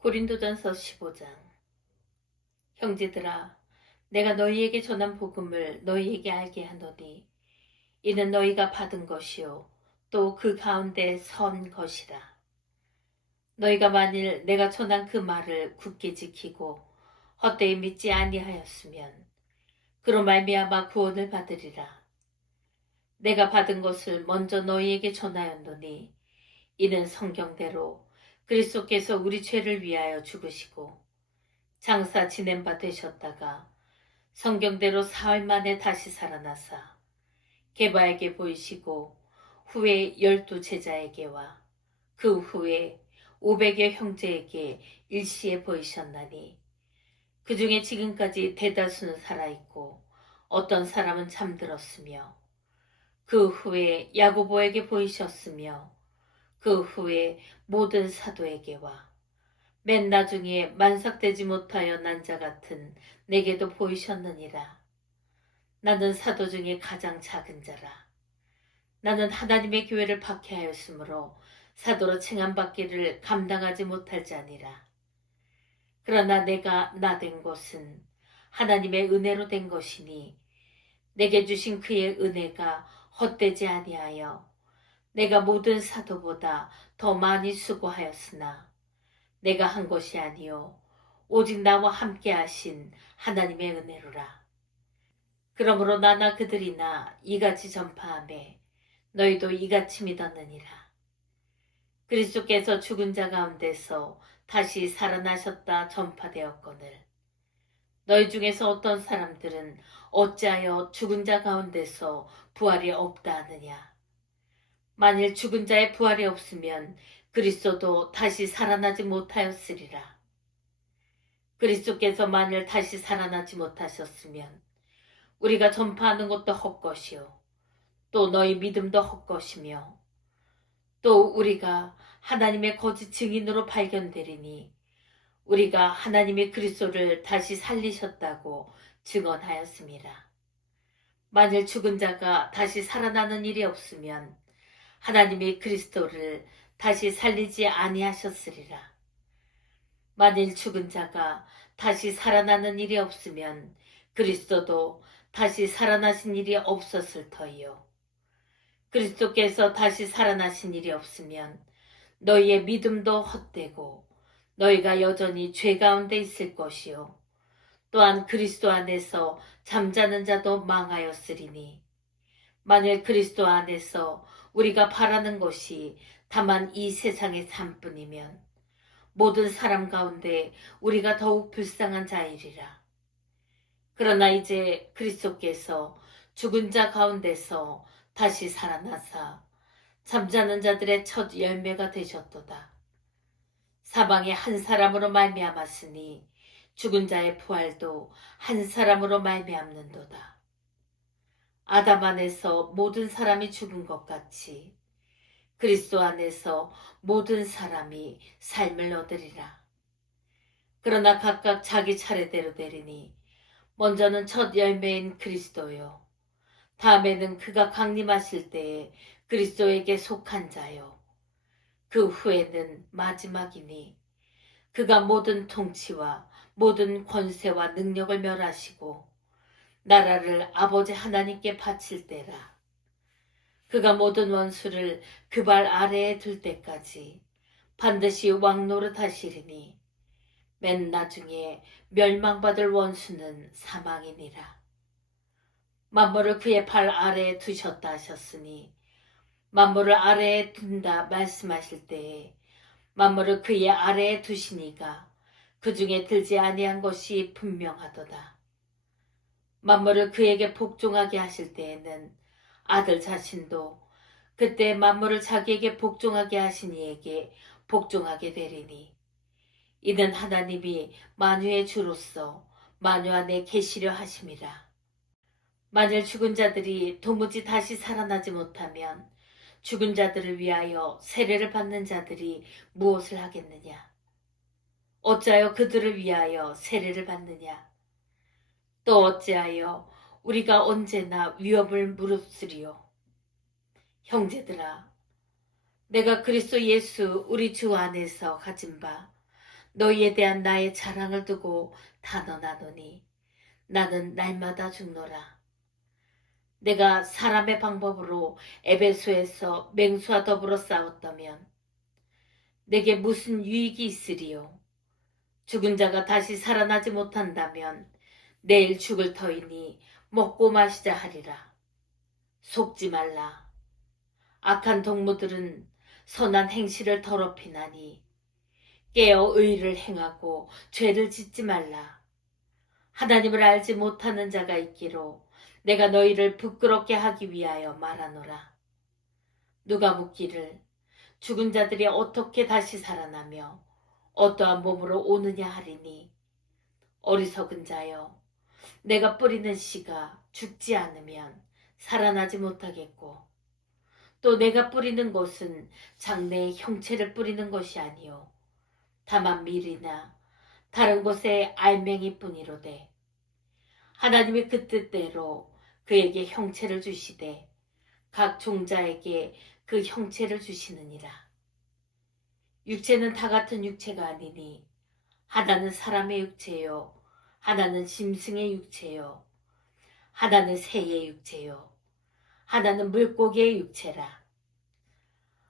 고린도전서 15장. 형제들아, 내가 너희에게 전한 복음을 너희에게 알게 하노니 이는 너희가 받은 것이요 또 그 가운데 선 것이라. 너희가 만일 내가 전한 그 말을 굳게 지키고 헛되이 믿지 아니하였으면 그로 말미암아 구원을 받으리라. 내가 받은 것을 먼저 너희에게 전하였노니 이는 성경대로 그리스도께서 우리 죄를 위하여 죽으시고 장사 지낸 바 되셨다가 성경대로 사흘 만에 다시 살아나사 게바에게 보이시고 후에 12 제자에게와 그 후에 500여 형제에게 일시에 보이셨나니 그 중에 지금까지 대다수는 살아있고 어떤 사람은 잠들었으며 그 후에 야고보에게 보이셨으며 그 후에 모든 사도에게와 맨 나중에 만삭되지 못하여 난 자 같은 내게도 보이셨느니라. 나는 사도 중에 가장 작은 자라. 나는 하나님의 교회를 박해하였으므로 사도로 칭함받기를 감당하지 못할 자니라. 그러나 내가 나 된 것은 하나님의 은혜로 된 것이니 내게 주신 그의 은혜가 헛되지 아니하여 내가 모든 사도보다 더 많이 수고하였으나 내가 한 것이 아니요 오직 나와 함께 하신 하나님의 은혜로라. 그러므로 나나 그들이나 이같이 전파하매 너희도 이같이 믿었느니라. 그리스도께서 죽은 자 가운데서 다시 살아나셨다 전파되었거늘 너희 중에서 어떤 사람들은 어찌하여 죽은 자 가운데서 부활이 없다 하느냐. 만일 죽은 자의 부활이 없으면 그리스도도 다시 살아나지 못하였으리라. 그리스도께서 만일 다시 살아나지 못하셨으면 우리가 전파하는 것도 헛것이요 또 너희 믿음도 헛것이며 또 우리가 하나님의 거짓 증인으로 발견되리니 우리가 하나님이 그리스도를 다시 살리셨다고 증언하였습니다. 만일 죽은 자가 다시 살아나는 일이 없으면 하나님이 그리스도를 다시 살리지 아니하셨으리라. 만일 죽은 자가 다시 살아나는 일이 없으면 그리스도도 다시 살아나신 일이 없었을 터이요. 그리스도께서 다시 살아나신 일이 없으면 너희의 믿음도 헛되고 너희가 여전히 죄 가운데 있을 것이요. 또한 그리스도 안에서 잠자는 자도 망하였으리니 만일 그리스도 안에서 우리가 바라는 것이 다만 이 세상의 삶뿐이면 모든 사람 가운데 우리가 더욱 불쌍한 자이리라. 그러나 이제 그리스도께서 죽은 자 가운데서 다시 살아나사 잠자는 자들의 첫 열매가 되셨도다. 사방에 한 사람으로 말미암았으니 죽은 자의 부활도 한 사람으로 말미암는도다. 아담 안에서 모든 사람이 죽은 것 같이 그리스도 안에서 모든 사람이 삶을 얻으리라. 그러나 각각 자기 차례대로 되리니 먼저는 첫 열매인 그리스도요. 다음에는 그가 강림하실 때에 그리스도에게 속한 자요. 그 후에는 마지막이니 그가 모든 통치와 모든 권세와 능력을 멸하시고 나라를 아버지 하나님께 바칠 때라. 그가 모든 원수를 그 발 아래에 둘 때까지 반드시 왕노릇 하시리니 맨 나중에 멸망받을 원수는 사망이니라. 만물을 그의 발 아래에 두셨다 하셨으니 만물을 아래에 둔다 말씀하실 때에 만물을 그의 아래에 두시니가 그 중에 들지 아니한 것이 분명하도다. 만물을 그에게 복종하게 하실 때에는 아들 자신도 그때 만물을 자기에게 복종하게 하신 이에게 복종하게 되리니 이는 하나님이 만유의 주로서 만유 안에 계시려 하심이라. 만일 죽은 자들이 도무지 다시 살아나지 못하면 죽은 자들을 위하여 세례를 받는 자들이 무엇을 하겠느냐? 어찌하여 그들을 위하여 세례를 받느냐? 또 어찌하여 우리가 언제나 위협을 무릅쓰리요? 형제들아, 내가 그리스도 예수 우리 주 안에서 가진 바 너희에 대한 나의 자랑을 두고 단언하노니 나는 날마다 죽노라. 내가 사람의 방법으로 에베소에서 맹수와 더불어 싸웠다면 내게 무슨 유익이 있으리요? 죽은 자가 다시 살아나지 못한다면 내일 죽을 터이니 먹고 마시자 하리라. 속지 말라. 악한 동무들은 선한 행실을 더럽히나니 깨어 의를 행하고 죄를 짓지 말라. 하나님을 알지 못하는 자가 있기로 내가 너희를 부끄럽게 하기 위하여 말하노라. 누가 묻기를 죽은 자들이 어떻게 다시 살아나며 어떠한 몸으로 오느냐 하리니 어리석은 자여, 내가 뿌리는 씨가 죽지 않으면 살아나지 못하겠고 또 내가 뿌리는 것은 장래의 형체를 뿌리는 것이 아니요 다만 밀이나 다른 곳의 알맹이뿐이로되 하나님이 그 뜻대로 그에게 형체를 주시되 각 종자에게 그 형체를 주시느니라. 육체는 다 같은 육체가 아니니 하나는 사람의 육체요, 하나는 짐승의 육체요, 하나는 새의 육체요, 하나는 물고기의 육체라.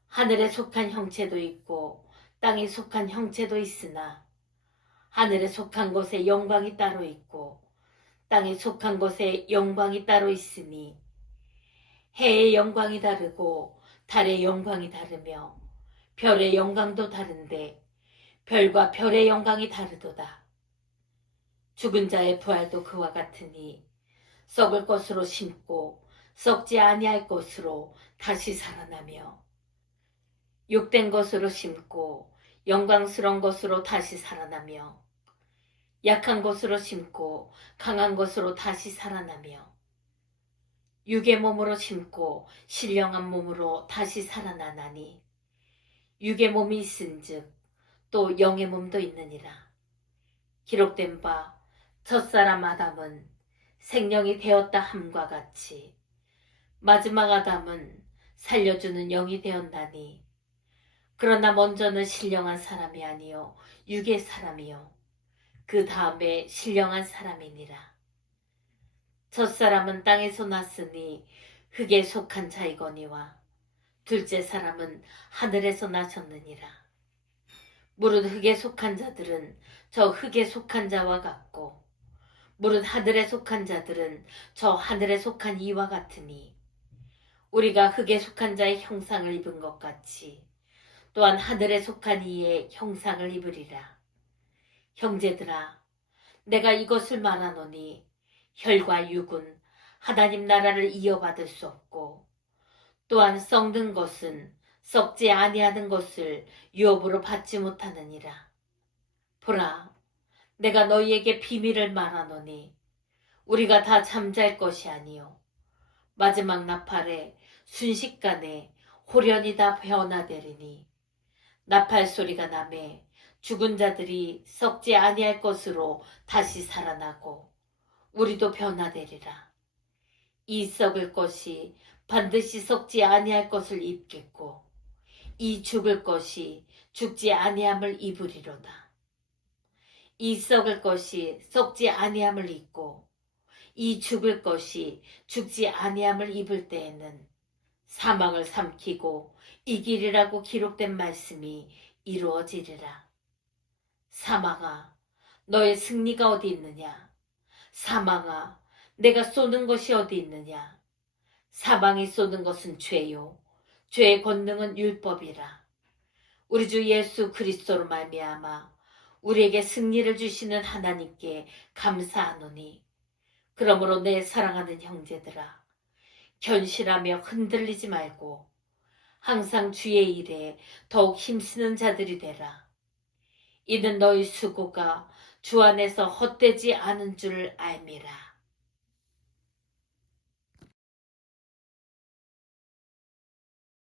하늘에 속한 형체도 있고 땅에 속한 형체도 있으나 하늘에 속한 것에 영광이 따로 있고 땅에 속한 것에 영광이 따로 있으니 해의 영광이 다르고 달의 영광이 다르며 별의 영광도 다른데 별과 별의 영광이 다르도다. 죽은 자의 부활도 그와 같으니 썩을 것으로 심고 썩지 아니할 것으로 다시 살아나며 욕된 것으로 심고 영광스러운 것으로 다시 살아나며 약한 것으로 심고 강한 것으로 다시 살아나며 육의 몸으로 심고 신령한 몸으로 다시 살아나나니 육의 몸이 있은즉 또 영의 몸도 있느니라. 기록된 바 첫사람 아담은 생명이 되었다 함과 같이 마지막 아담은 살려주는 영이 되었나니 그러나 먼저는 신령한 사람이 아니요 육의 사람이요 그 다음에 신령한 사람이니라. 첫사람은 땅에서 났으니 흙에 속한 자이거니와 둘째 사람은 하늘에서 나셨느니라. 무릇 흙에 속한 자들은 저 흙에 속한 자와 같고 무릇 하늘에 속한 자들은 저 하늘에 속한 이와 같으니 우리가 흙에 속한 자의 형상을 입은 것 같이 또한 하늘에 속한 이의 형상을 입으리라. 형제들아, 내가 이것을 말하노니 혈과 육은 하나님 나라를 이어받을 수 없고 또한 썩는 것은 썩지 아니하는 것을 유업으로 받지 못하느니라. 보라, 내가 너희에게 비밀을 말하노니 우리가 다 잠잘 것이 아니요 마지막 나팔에 순식간에 홀연히 다 변화되리니 나팔 소리가 나매 죽은 자들이 썩지 아니할 것으로 다시 살아나고 우리도 변화되리라. 이 썩을 것이 반드시 썩지 아니할 것을 입겠고 이 죽을 것이 죽지 아니함을 입으리로다. 이 썩을 것이 썩지 아니함을 입고 이 죽을 것이 죽지 아니함을 입을 때에는 사망을 삼키고 이기리라고 기록된 말씀이 이루어지리라. 사망아, 너의 승리가 어디 있느냐? 사망아, 내가 쏘는 것이 어디 있느냐? 사망이 쏘는 것은 죄요, 죄의 권능은 율법이라. 우리 주 예수 그리스도로 말미암아 우리에게 승리를 주시는 하나님께 감사하노니 그러므로 내 사랑하는 형제들아, 견실하며 흔들리지 말고 항상 주의 일에 더욱 힘쓰는 자들이 되라. 이는 너희 수고가 주 안에서 헛되지 않은 줄 알미라.